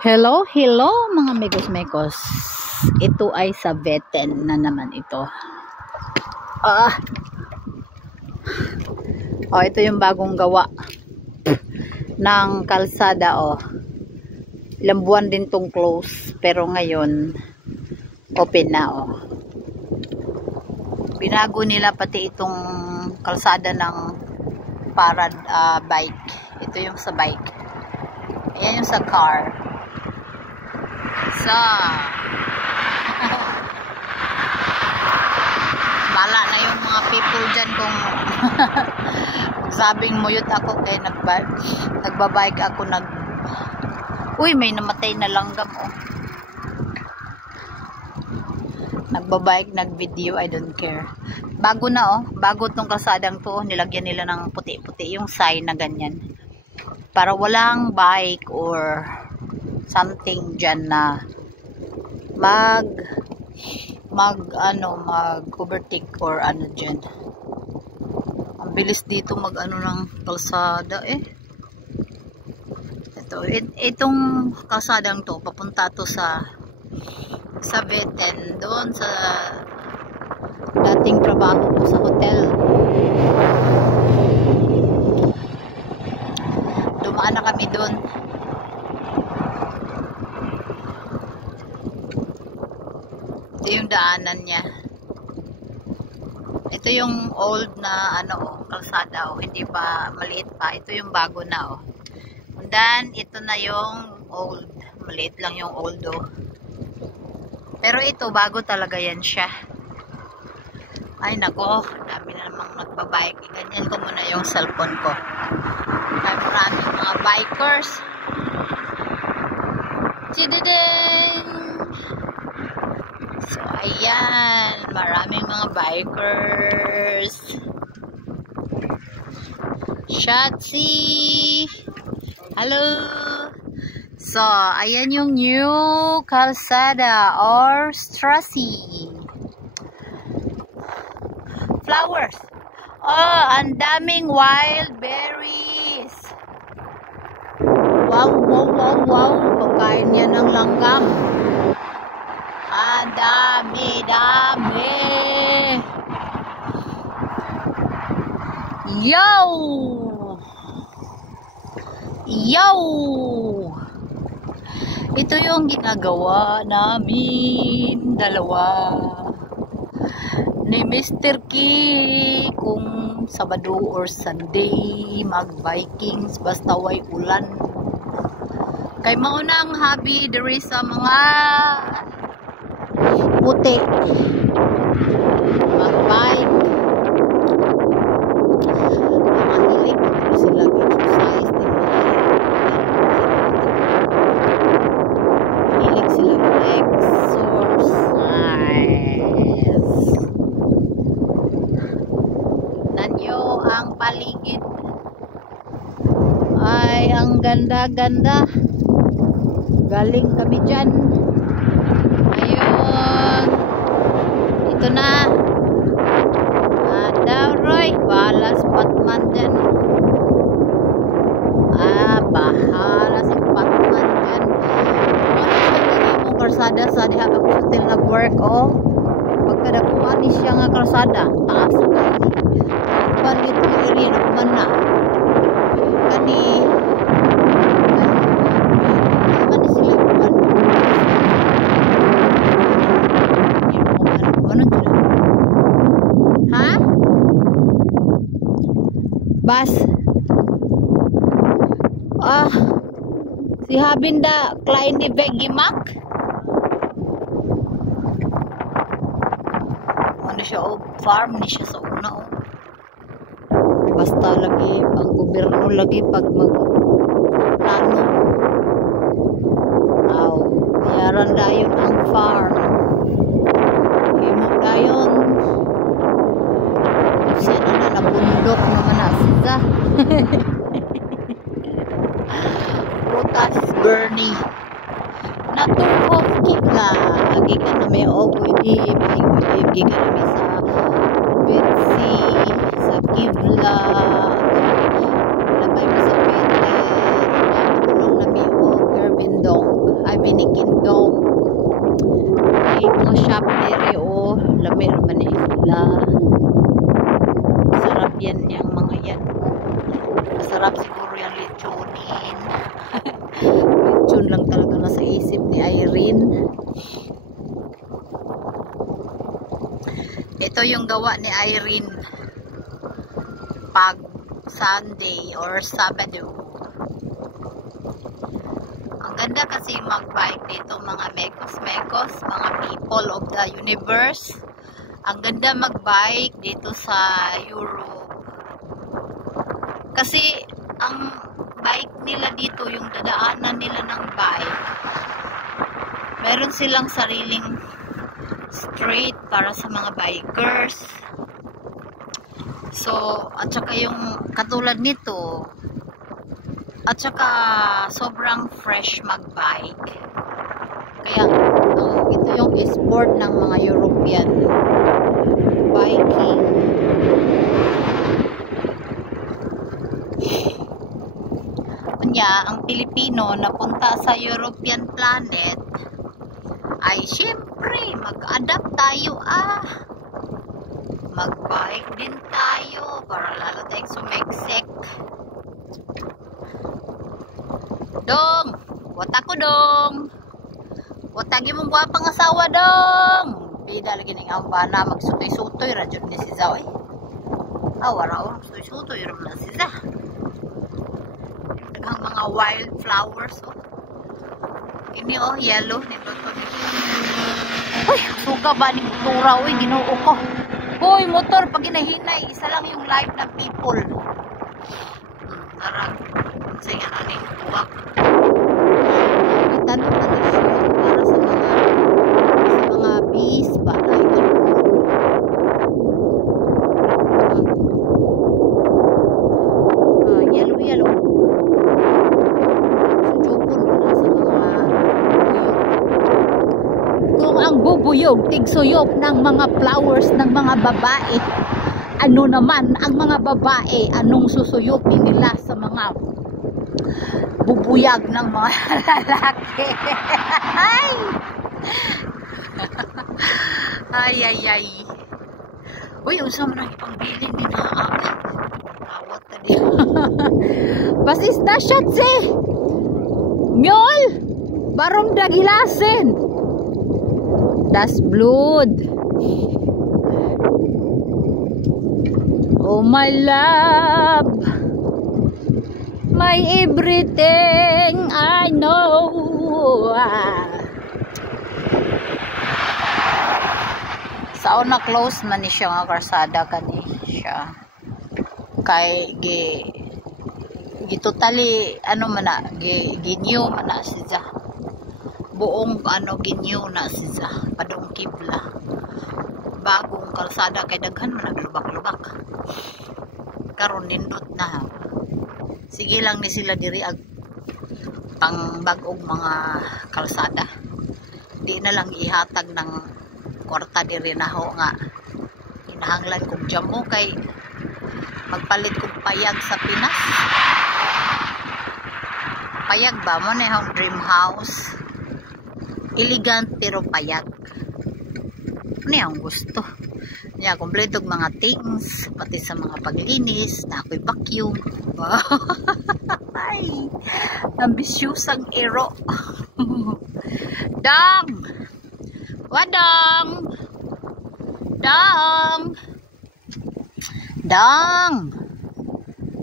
Hello, hello mga mekos-mekos. Ito ay sa Beten na naman ito. Ito yung bagong gawa ng kalsada. Ilang buwan din tong close, pero ngayon open na. Binago nila pati itong kalsada ng para bike. Ito yung sa bike. Ayan yung sa car. Bala na yung mga people dyan kung sabing muyot ako kaya nagbabike ako uy, may namatay na langgam nagbabike, nagvideo, I don't care. Bago na bago tong kalsadang to, nilagyan nila ng puti-puti yung sign na ganyan para walang bike or something dyan na mag overtake or dyan. Ang bilis dito ng kalsada itong kalsadang to papunta to sa Beten, doon sa dating trabaho ko sa hotel. Dumaan na kami doon. Ito yung daanan niya. Ito yung old na kalsada hindi pa maliit pa. Ito yung bago na And then ito na yung old. Maliit lang yung old Pero ito bago talaga yan siya. Ay nako, dami na namang nagbabike. Ganyan ko muna yung cellphone ko. Ay maraming mga bikers. Chididing! So, ayan. Maraming mga bikers. Shotzi! Hello! So, ayan yung new kalsada or Strasse. Flowers. Ang daming wild berries. Wow, wow, wow, wow. Pagkain niya ng langgam. Dami. Yo! Ito yung ginagawa namin dalawa ni Mr. K kung Sabado or Sunday mag-Vikings basta way ulan. Kay maunang hobby diri sa mga puti mag-bike. Mahilig sila exercise din mahilig sila exercise. Nanyo ang paligid ay ang ganda-ganda. Galing kami dyan. Ayun. Ito na. Roy. Bahala si Patman dyan. Bahala si Patman dyan. Ang karsada sa diha ako hotel nag-work pagkadakuan ni siya nga karsada. Taas ka ni. Balit yung area naman na. Kani bas si Habinda Klein ni Vegimak siya farm ni siya sa una basta lagi ang gobyerno lagi pag plano bayaran dayon ang farm himo dayon siya na nabundok naman siya Rutas Bernie natukof kita lagi ka na may giga na sa Betsy sa Kivla labay mo sa Betsy tulong na may Gervindong marami naman eh sila. Sarap yan yung mga yan. Masarap siguro yung lechonin. Lechon lang talaga nasa isip ni Irene. Ito yung gawa ni Irene pag Sunday or Sabado. Ang ganda kasi mag-bike dito mga mekos-mekos, mga people of the universe. Ang ganda mag-bike dito sa Europe. Kasi ang bike nila dito, yung dadaanan nila ng bike, meron silang sariling street para sa mga bikers. So, at saka yung katulad nito, at saka sobrang fresh mag-bike. Kaya ito yung sport ng mga European, biking. Kanya ang Pilipino na punta sa European planet ay syempre mag-adapt tayo mag-bike din tayo para lalo tayong sumeksek. Dong, wata ko dong. Watagi mong guwapang asawa dong. Bida lagi ng ambana magsutoy-sutoy radyo ni si Zaw. Wala sutoy-sutoy ram na si Zaw. Ang mga wildflowers ini yellow nindot pa. Uy, suka ba ni motora uy, Ginoo ko. Uy, motor pag ginahinay, isa lang yung life ng people. Tarag. Say nga ani tuwak. Tanong siya para sa mga bees ba na ito. Yellow. Kung ang bubuyog, tigsuyop ng mga flowers ng mga babae, ano naman ang mga babae, anong susuyopin nila sa mga bubuyag ng mga lalaki? ay. Uy, usam na ipangbilin din na awat na din. Basis na shot Mjol, barong dagilasin. Das blood. Oh my love, my everything I know. Sa una close man ni siya nga karsada kani siya. Kay totally ano man na ginyo man na siya. Buong ginyo na siya padung kibla. Bagong kalsada kay daghan man naglubak-lubak. Karon nindot na. Sige lang ni sila diri ag pang bagong mga kalsada. Di na lang ihatag ng kwarta diri na ho nga. Hinahanglan kog jamo kay magpalit kog payag sa Pinas. Payag ba mo na yung dream house? Elegant pero payag. Ano yung gusto? Niya, kompleto mga things, pati sa mga paglinis, na ako'y vacuum. Ay, ambisyusang ero. Dang! Wadang! Dang! Dang!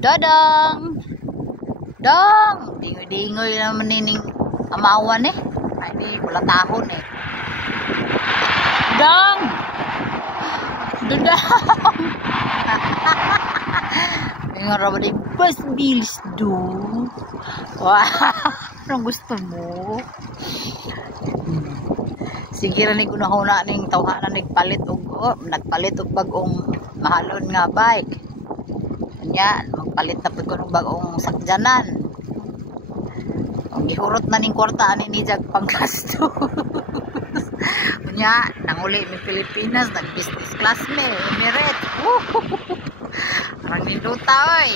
Dadang! Dang! Dingoy-dingoy naman nining amawan eh. Ay, di, wala tahon eh. Dang! Dadang! Nga raw di bus bills do. Wow! Anong gusto mo? Sige ra ni gunahuna ning tawhanan nagpalit og bagong mahalon nga bike. Nya, magpalit na pud ko ng bagong sakyanan. Ang gihurot na ning kwarta ani ni jag panggasto. Nya, nanguli ni Pilipinas nag business class me, Emirates. Arang ni duta oy.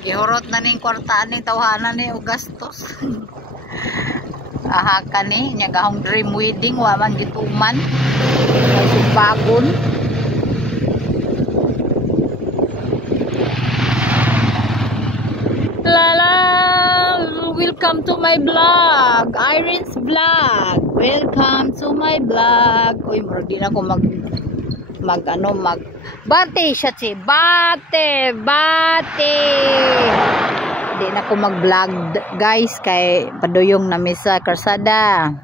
Gihurot na ning kwarta ani tawhanan ni og gastos. Aha kani nya gahong dream wedding wa man gituman. May sumbagon. Lala, welcome to my vlog. Irene's vlog. Welcome to my vlog. Uy, di na ako bate siya si bate. Di na ako mag vlog guys kay paduyong na misa karsada.